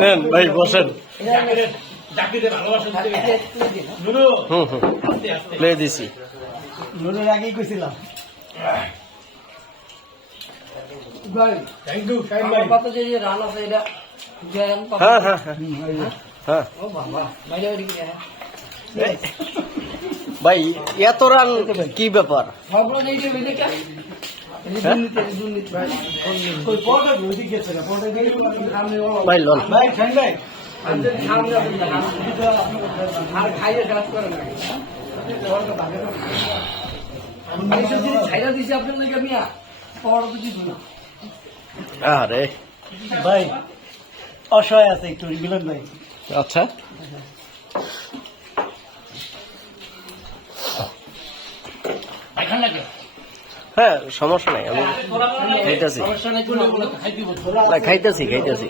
নেন ভাই বসেন। প্লে দিছি। নুনের আগেই কইছিলাম। হ্যাঁ হ্যাঁ হ্যাঁ ভাই এত রান কি ব্যাপার? ভাই লোন আরে ভাই অসহায় আছে একটু মিলন ভাই। আচ্ছা হ্যাঁ সমস্যা নাই, আমি খাইতেছি খাইতেছি খাইতেছি।